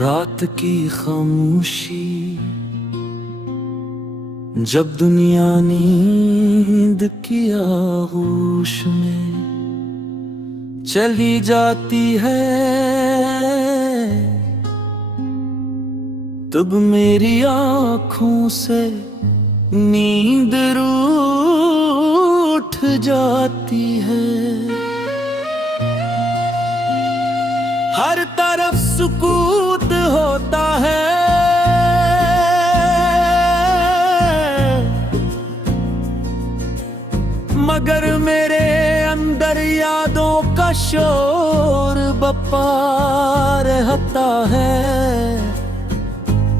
रात की खामोशी, जब दुनिया नींद की आगोश में चली जाती है, तब मेरी आँखों से नींद रूठ जाती है। हर तरफ सुकूत होता है, मगर मेरे अंदर यादों का शोर बपा रहता है।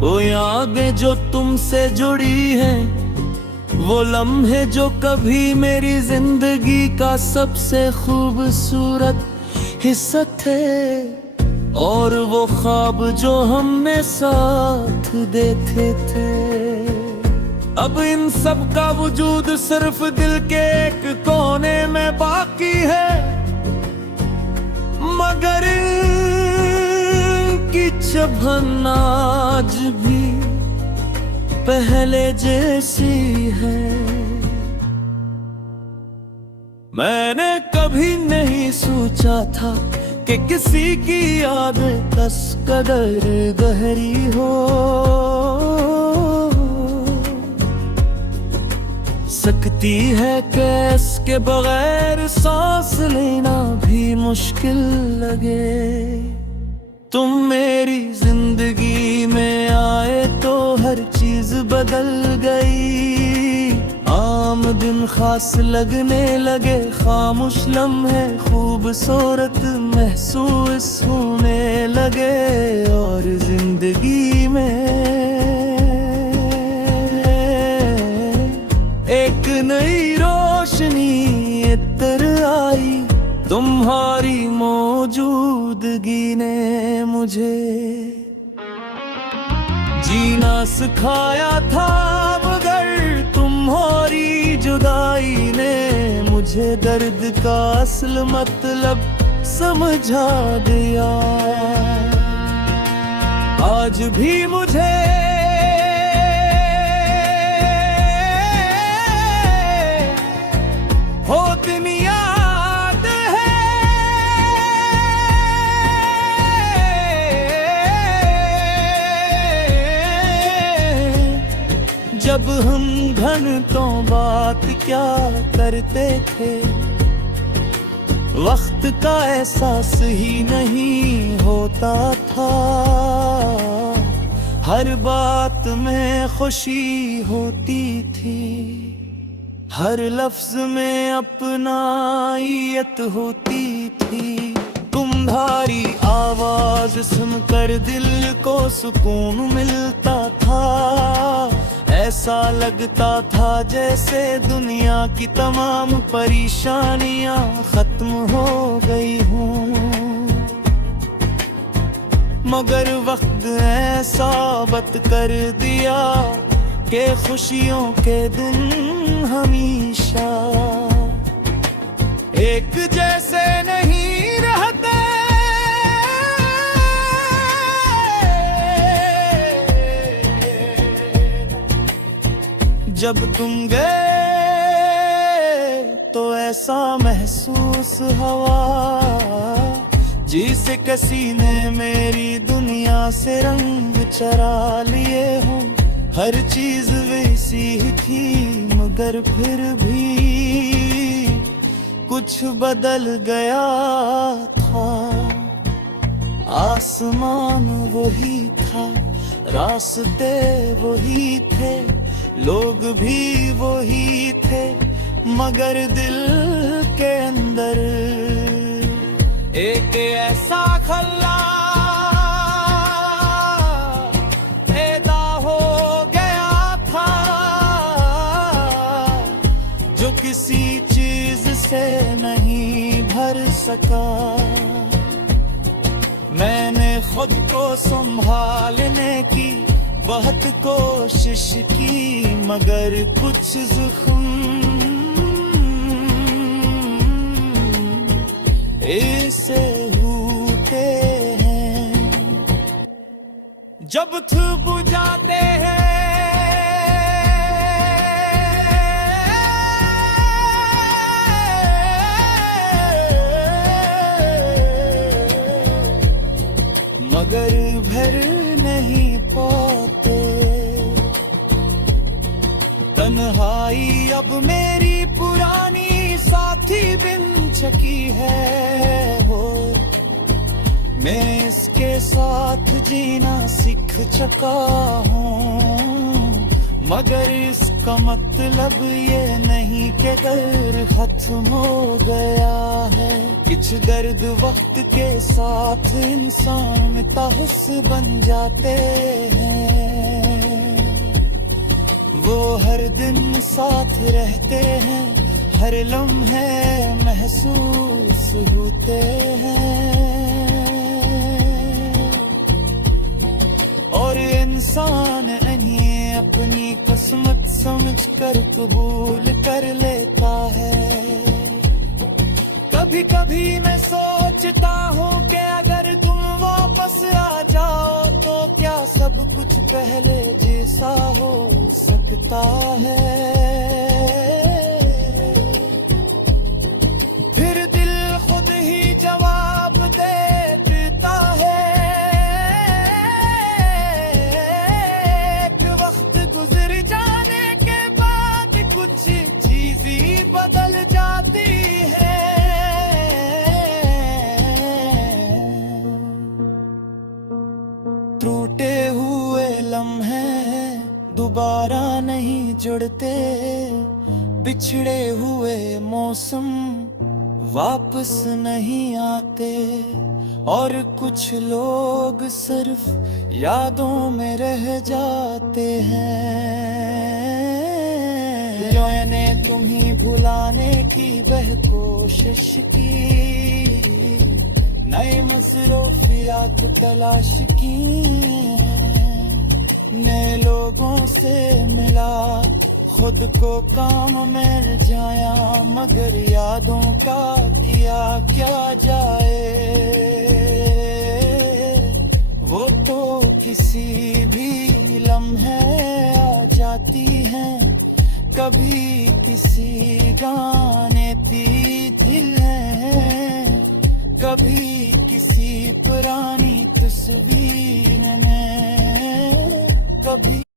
वो यादें जो तुमसे जुड़ी हैं, वो लम्हे जो कभी मेरी जिंदगी का सबसे खूबसूरत हिस्सा थे, और वो ख्वाब जो हमने साथ देखे थे। अब इन सब का वजूद सिर्फ दिल के एक कोने में बाकी है, मगर की चुभन आज भी पहले जैसी है। मैंने कभी नहीं सोचा था कि किसी की याद कस कदर गहरी हो सकती है, कैस के बगैर सांस लेना भी मुश्किल लगे। तुम मेरी जिंदगी में आए तो हर चीज बदल गई। आम दिन खास लगने लगे, खामोश लम्हे खूबसूरत महसूस होने लगे, और जिंदगी में एक नई रोशनी इतर आई। तुम्हारी मौजूदगी ने मुझे जीना सिखाया था, मगर तुम्हारी जुदाई ने मुझे दर्द का असल मतलब समझा दिया। आज भी मुझे हो दिन याद है, जब हम घंटों बात क्या करते थे। वक्त का एहसास ही नहीं होता था, हर बात में खुशी होती थी, हर लफ्ज में अपनाइयत होती थी। तुम्हारी आवाज सुनकर दिल को सुकून मिलता था, ऐसा लगता था जैसे दुनिया की तमाम परेशानियां खत्म हो गई हों। मगर वक्त ऐसा बत कर दिया कि खुशियों के दिन हमेशा एक जैसे नहीं रहते। जब तुम गए तो ऐसा महसूस हुआ जिसे किसी ने मेरी दुनिया से रंग चरा लिए हों। हर चीज वैसी ही थी, मगर फिर भी कुछ बदल गया था। आसमान वही था, रास्ते वही थे, लोग भी वही थे, मगर दिल के अंदर एक ऐसा खल्ला पैदा हो गया था, जो किसी चीज से नहीं भर सका। मैंने खुद को संभालने की बहुत कोशिश की, मगर कुछ ज़ख्म ऐसे होते हैं। जब थूक जाते हैं मगर भर नहीं पाते। तन्हाई अब मेरी पुरानी साथी बिन चकी है हो, मैं इसके साथ जीना सीख चुका हूँ। मगर इसका मतलब ये नहीं कि दर्द खत्म हो गया है। कुछ दर्द वक्त के साथ इंसान में ताहुस बन जाते हैं। वो हर दिन साथ रहते हैं, हर लम्हे महसूस होते हैं। और इंसान इन्हें अपनी किस्मत समझकर कबूल कर लेता है। कभी कभी मैं सोचता हूँ कि अगर तुम वापस आ जाओ तो क्या सब कुछ पहले जैसा हो सकता है। फिर दिल खुद ही जवाब देता है। एक वक्त गुजर जाने के बाद कुछ चीज ही बदल जाती है। टूटे हुए लम्हे दोबारा नहीं जुड़ते, बिछड़े हुए मौसम वापस नहीं आते। और कुछ लोग सिर्फ यादों में रह जाते हैं। मैंने तुम्हें भुलाने की वह कोशिश की, नए मसरूफियात तलाश की, नए लोगों से मिला, खुद को काम में जाया, मगर यादों का किया क्या जाए। वो तो किसी भी लम्हे आ जाती हैं, कभी किसी गाने की दिल है, कभी किसी पुरानी तस्वीर में, कभी